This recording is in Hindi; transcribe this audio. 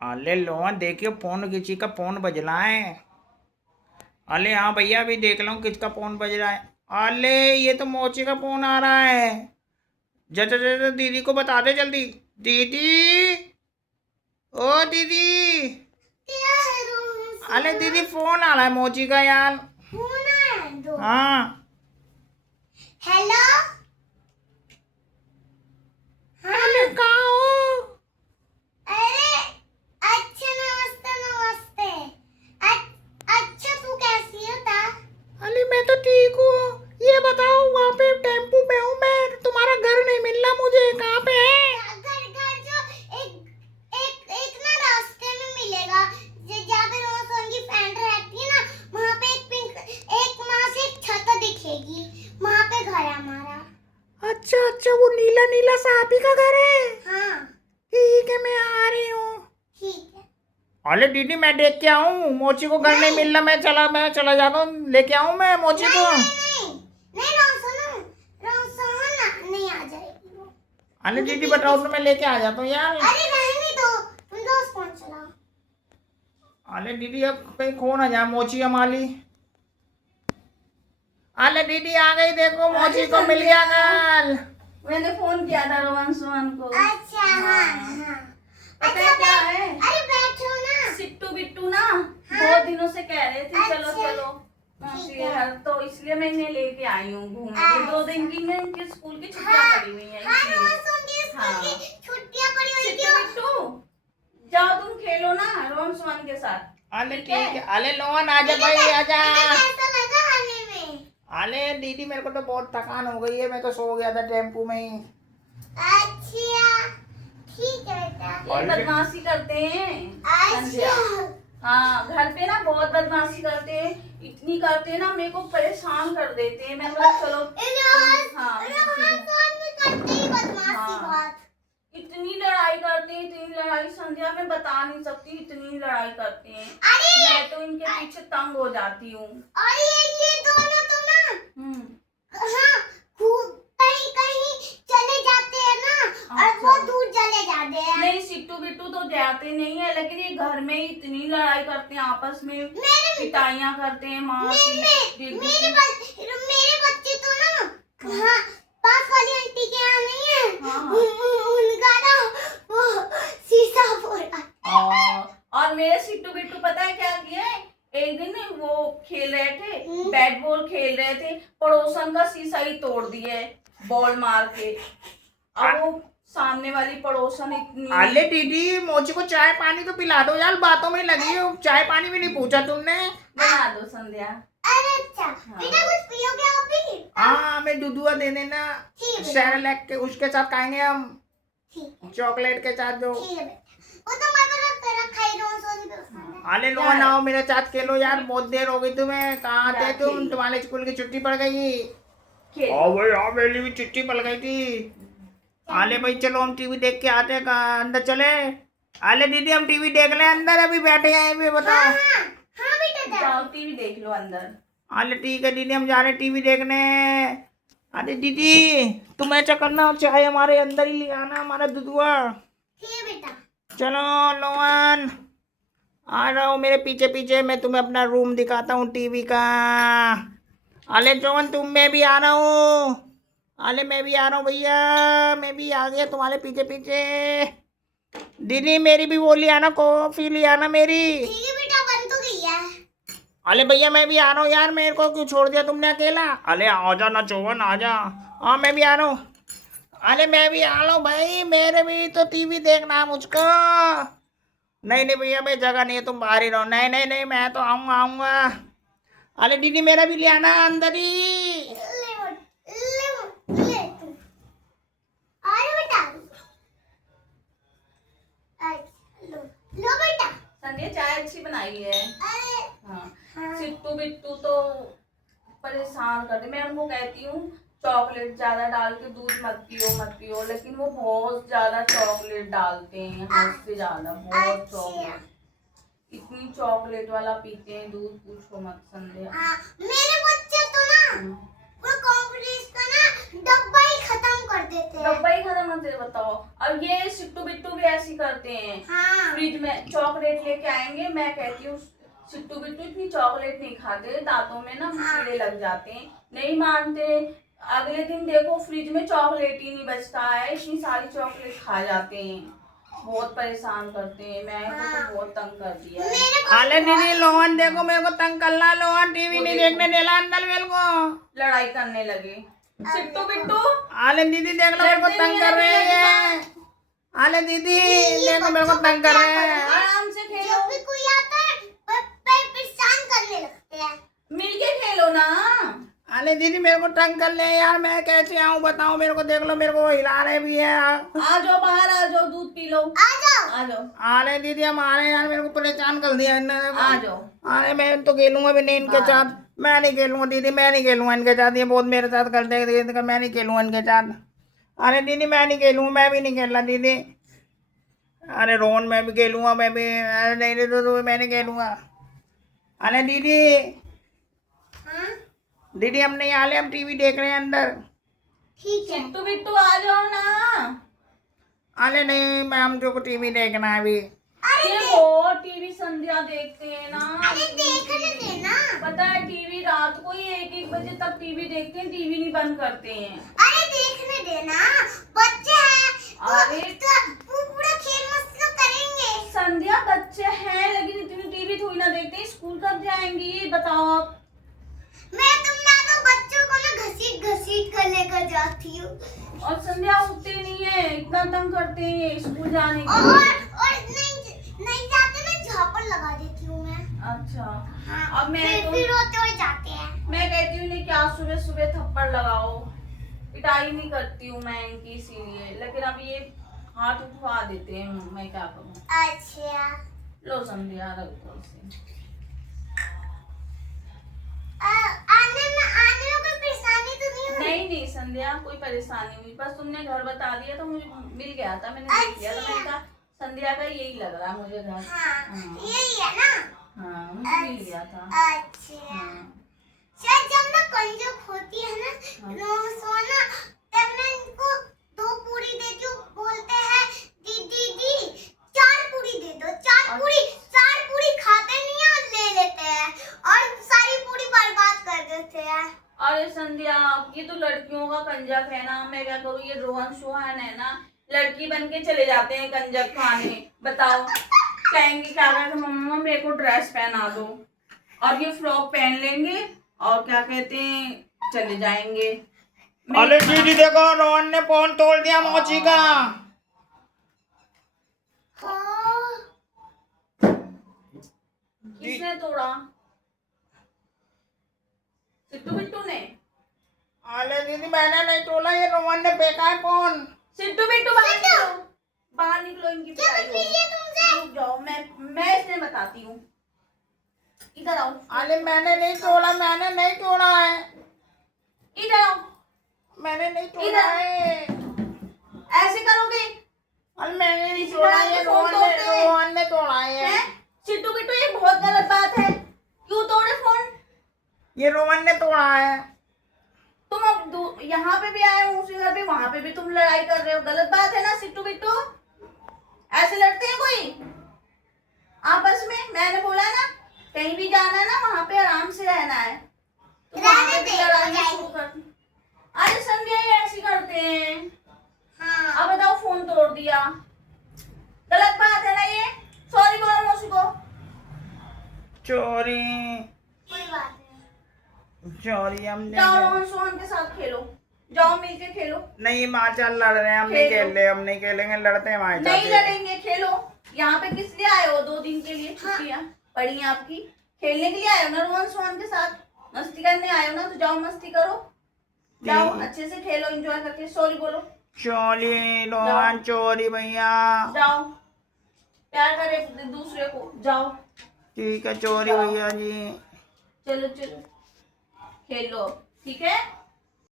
अले लो देखियो फोन किसी का फोन बज रहा है। अले हाँ भैया अभी देख लो किसका फोन बज रहा है। अले ये तो मोची का फोन आ रहा है। जल्दी जल्दी दीदी को बता दे जल्दी। दीदी, ओ दीदी। क्या है रोहन अले सोना? दीदी फोन आ रहा है मोची का यार। फोन आया दो। हाँ। हेलो। अले हाँ। कहाँ हो? अरे अच्छा, नमस्ते नमस्ते। अच्छा तू कैसी हो ता? अले मैं तो ठीक हूँ। ये बताओ वहाँ पे टेम्पू में हूँ मैं, तुम्हारा घर नहीं मिल रहा मुझे, कहाँ पे है? घर घर जो एक एक एक ना रास्ते में मिलेगा, जहाँ पे रोहन की फ्रेंड रहती है ना, वहाँ पे एक पिंक, एक वहाँ से एक छत दिखेगी, वहाँ पे घर है हमारा। अच्छा अच्छा, वो नीला नीला सा आप ही का घर है? हाँ ठीक है मैं आ रही हूँ। ठीक है। अरे दीदी मैं देख के आऊँ, मोची को घर नहीं मिल रहा, मैं चला जाता हूँ, लेके आऊँ मैं मोची को। नहीं नहीं रोहन सोना नहीं आ जाएगी वो। अरे दीदी बताओ तो मैं लेके आ जाता हूँ यार। अरे रहने दो, तुम दोस्त फोन चलाओ। अरे दीदी अब कहीं खो ना जाए मोची हमारी। अरे दीदी आ गई, देखो मोची को मिल गया घर। मैंने फोन किया था रोहन सुमन को। अच्छा हाँ हाँ। पता अच्छा है क्या है, अरे बैठो ना। सिट्टू बिट्टू ना बहुत दिनों से कह रहे थे चलो अच्छा, चलो ठीक मौसी है। घर, तो इसलिए मैं इन्हें लेके आई हूँ घूमने। अच्छा। 2 दिन की ना इनके स्कूल की छुट्टियां हाँ पड़ी हुई हैं हाँ इसलिए। रोहन सोन की स्कूल हाँ। की छुट्टियां पड़ी हुई सिट्टू थी। बिट्टू जाओ तुम खेलो ना रोहन सुमन के साथ। अरे ठीक ठीक है। है। अरे लोन आजा भाई आजा। कैसा लगा आने में? अरे दीदी मेरे को तो बहुत थकान हो गई है, मैं तो सो गया था टेम्पू में ही। अच्छा ठीक है बेटा। ये बदमाशी करते हैं संध्या। अच्छा हाँ घर पे ना बहुत बदमाशी करते हैं, इतनी करते हैं ना मेरे को परेशान कर देते हैं। मैं बोला चलो हाँ रोहन सोन भी करते ही बदमाशी हाँ। बहुत। इतनी लड़ाई करते हैं, इतनी लड़ाई संध्या में बता नहीं सकती, इतनी लड़ाई करते हैं। अरे मैं तो इनके पीछे तंग हो जाती हूँ। और ये दोनों तो ना हाँ कहीं कहीं चले जाते हैं ना, और अच्छा। बहुत दूर चले जाते हैं। नहीं सिट्टू बिट्टू तो जाते नहीं है, लेकिन ये घर में ही इतनी लड़ाई करते हैं, आपस में पिटाइयाँ करते हैं माँ की। मेरे बच्चे तो ना हाँ पास वाली आंटी के यहाँ नहीं है। हाँ, हाँ। उनका ना वो शीशा फोड़ा। और मेरे सिट्टू बिट्टू पता है क्या किए, एक दिन वो खेल रहे थे, बैट बॉल खेल रहे थे, पड़ोसन का शीशा ही तोड़ दिए बॉल मार के। अब वो सामने वाली पड़ोसन इतनी। अरे दीदी मोची को चाय पानी तो पिला दो यार, बातों में लगी हो, चाय पानी भी नहीं पूछा तुमने। बना दो संध्या। अरे अच्छा बेटा कुछ पियोगे आप भी? हाँ हमें दूधुआ दे देना, ठीक है। सेरेलैक के उसके साथ खाएंगे हम, ठीक है चॉकलेट के साथ जो। ठीक है बेटा, वो तो मैं तो रखा ही रोज सोनी पे पसंद है। अरे लो ना आओ मेरे साथ खेलो यार, बहुत देर हो गई तुम्हें, कहाँ थे तुम, खेल। तुम्हारे स्कूल की छुट्टी पड़ गई। खेल। हाँ भाई हाँ मेरी भी छुट्टी पड़ गई थी। आले भाई चलो हम टीवी देख के आते हैं, अंदर चले। आले दीदी हम टीवी देख ले अंदर, अभी बैठे हैं भी बताओ। हाँ हाँ बेटा जाओ टीवी देख लो अंदर। आले ठीक है दीदी हम जा रहे टीवी देखने। अरे दीदी तुम ऐसा करना, चाहे हमारे अंदर ही ले आना हमारा दूधुआ। ठीक है बेटा। चलो लोन आ रहा हूँ मेरे पीछे पीछे, मैं तुम्हें अपना रूम दिखाता हूँ टीवी का। अले जॉन तुम, मैं भी आ रहा हूँ। अले मैं भी आ रहा हूँ भैया, मैं भी आ गया तुम्हारे पीछे पीछे। दीदी मेरी भी वो ले आना, कॉफी ले आना मेरी। ठीक है बेटा बन तो गई है। अले भैया मैं भी आ रहा हूँ यार, मेरे को क्यों छोड़ दिया तुमने अकेला। अले आजा ना चौवन आजा। हाँ मैं भी आ रहा हूँ। अरे मैं भी आ रहा हूँ भाई, मेरे भी तो टीवी देखना है मुझको। नहीं नहीं भैया भाई जगह नहीं है, तुम बाहर ही रहो। नहीं नहीं नहीं मैं तो आऊँगा आऊँगा। अरे दीदी मेरा भी ले आना अंदर ही। ले तू। अरे बेटा लो लो बेटा। संध्या चाय अच्छी बनाई है। अरे हाँ सिट्टू बिट्टू तो परेशान करते, मैं उनको कहती हूँ चॉकलेट ज्यादा डाल के दूध मत पियो, लेकिन वो बहुत ज्यादा चॉकलेट डालते हैं, हद से ज्यादा बहुत चॉकलेट, इतनी चॉकलेट वाला पीते हैं दूध पूछो मत संध्या। मेरे बच्चे तो ना पूरा कॉन्फिडेंस का ना डब्बा ही खत्म कर देते हैं। डब्बा ही खत्म करते, बताओ। और ये सिट्टू बिट्टू भी ऐसी करते हैं। हाँ। फ्रिज में चॉकलेट लेके आएंगे, मैं कहती हूँ सिट्टू बिट्टू इतनी चॉकलेट नहीं खाते, दांतों में ना कीड़े लग जाते हैं। नहीं मानते, अगले दिन देखो फ्रिज में चॉकलेट ही नहीं बचता है, इतनी सारी चॉकलेट खा जाते हैं। बहुत परेशान करते हैं, मैं तो बहुत तंग कर दिया है। मेरे को अरे दीदी लोहन देखो मेरे को तंग कर रहा, लोहन टीवी नहीं देखने दे रहा अंदर मेरे को। लड़ाई करने लगे सिट्टू बिट्टू। अरे दीदी देख लो मेरे को तंग कर रहे हैं। अरे दीदी देखो मेरे को तंग कर रहे हैं। आराम से खेलो, जब भी कोई आता है परेशान करने लगते हैं। मिलके खेलो ना। अरे दीदी मेरे को तंग कर ले यार, मैं कैसे आऊँ बताओ मेरे को, देख लो मेरे को हिला रहे भी है। आ जाओ बाहर, आ जाओ, दूध पी लो, आ जाओ। आ जाओ, अरे दीदी हम आ रहे हैं यार, मेरे को परेशान कर दिया इन्होंने। आ जाओ। अरे मैं तो खेलूंगा भी नहीं इनके साथ, मैं नहीं खेलूंगा दीदी, मैं नहीं खेलूंगा इनके साथ, ये बहुत मेरे साथ करते हैं दीदी, मैं नहीं खेलूंगा इनके साथ। अरे दीदी मैं नहीं खेलूंगा, मैं भी नहीं खेल रहा दीदी। अरे रोहन मैं भी खेलूंगा, मैं भी। अरे नहीं दीदी मैं नहीं खेलूंगा। अरे दीदी हाँ दीदी हम नहीं आ रहे, हम टीवी देख रहे हैं अंदर। ठीक है। सिट्टू बिट्टू आ जाओ ना। अरे नहीं मैं हमको को टीवी देखना है अभी। देखो टीवी संध्या देखते हैं ना। अरे देखने देना। पता है टीवी रात को ही 1-1 बजे तक टीवी देखते हैं, टीवी नहीं बंद करते हैं। अरे देखने देना, बच्चे हैं अरे तो वो पूरा खेल मस्ती तो करेंगे। संध्या बच्चे हैं लेकिन इतनी टीवी थोड़ी ना देखते, स्कूल कब जाएंगी बताओ आप। मैं तो बच्चों को ना घसीट घसीट कर लेकर जाती हूँ। और संध्या उठते नहीं है, इतना तंग करते हैं स्कूल जाने के और लिए। नहीं जाते, मैं झापड़ लगा देती हूँ मैं। अच्छा हाँ, अब मैं फिर रोते हुए जाते हैं। मैं कहती हूँ क्या सुबह सुबह थप्पड़ लगाओ, पिटाई नहीं करती हूँ मैं इनकी इसीलिए, लेकिन अब ये हाथ उठवा देते हैं, मैं क्या करूँ। अच्छा लो संध्या रख दो इसे। आने में कोई परेशानी तो नहीं हुई? नहीं नहीं संध्या कोई परेशानी हुई, बस तुमने घर बता दिया तो मुझे मिल गया था, मैंने देख लिया था, मैंने कहा संध्या का यही लग रहा है मुझे घर। हाँ यही है ना। हाँ मुझे मिल गया था। अच्छा हाँ शायद जब ना कंजूस होती है ना सोना, तब मैं इनको 2 पूरी देती हूँ, बोलते हैं दीदी 4 पूरी दे दो। 4 पूरी खाते नहीं है और ले लेते हैं और सारी पूरी बर्बाद कर देते हैं। अरे संध्या ये तो लड़कियों का कंजक है ना, मैं क्या करूँ, ये रोहन सोहन है ना, लड़की बन के चले जाते हैं कंजक खाने। बताओ कहेंगे क्या कहते मम्मा मेरे को ड्रेस पहना दो, और ये फ्रॉक पहन लेंगे और क्या कहते हैं चले जाएंगे। अरे दीदी देखो रोहन ने फोन तोड़ दिया मौसी का। हाँ किसने तोड़ा? सिट्टू बिट्टू ने? अरे दीदी मैंने नहीं तोड़ा, ये रोहन ने फेंका है फोन। सिट्टू बिट्टू बाहर निकलो, बाहर निकलो, इनकी पिटाई हो। रुक जाओ, मैं इसलिए बताती हूँ, इधर आओ। अरे मैंने नहीं तोड़ा, मैंने नहीं तोड़ा है, इधर आओ। मैंने नहीं तोड़ा इधर। है। ऐसे करोगे? अरे मैंने नहीं इस तोड़ा, बात ये को फोन तोड़ते हैं। रोहन ने तोड़ा है। हैं? सिट्टू बिट्टू ये बहुत गलत बात है, क्यों तोड़े फोन? ये रोहन ने तोड़ा है। तुम अब यहाँ पे भी आए हो उसी घर पे, वहां पे भी तुम लड़ाई कर रहे हो, गलत बात है ना सिट्टू बिट्टू? ऐसे लड़ते हैं कोई आपस में? मैंने बोला ना कहीं भी जाना है ना वहां पे आराम से रहना है, तो वहां पे भी लड़ाई शुरू कर। अरे संध्या ये ऐसे करते हैं। हाँ अब बताओ फोन तोड़ दिया, गलत बात है ना ये? सॉरी बोलो मौसी को। चोरी कोई बात नहीं। चोरी हमने जाओ रोहन सोहन के साथ खेलो, जाओ मिलके खेलो। नहीं माँ चल लड़ रहे हैं, हम नहीं खेल रहे, हम नहीं खेलेंगे, लड़ते हैं हमारे नहीं साथ। लड़ेंगे, खेलो। यहाँ पे किस लिए आए हो? 2 दिन के लिए छुट्टियाँ पड़ी हैं आपकी, खेलने के लिए आए हो ना रोहन सोहन के साथ, मस्ती करने आए हो ना, तो जाओ मस्ती करो, जाओ अच्छे से खेलो, एंजॉय करके। सॉरी बोलो। चोरी रोहन चोरी भैया। जाओ प्यार करे एक दूसरे को, जाओ। ठीक है चोरी भैया जी। चलो चलो खेलो, ठीक है।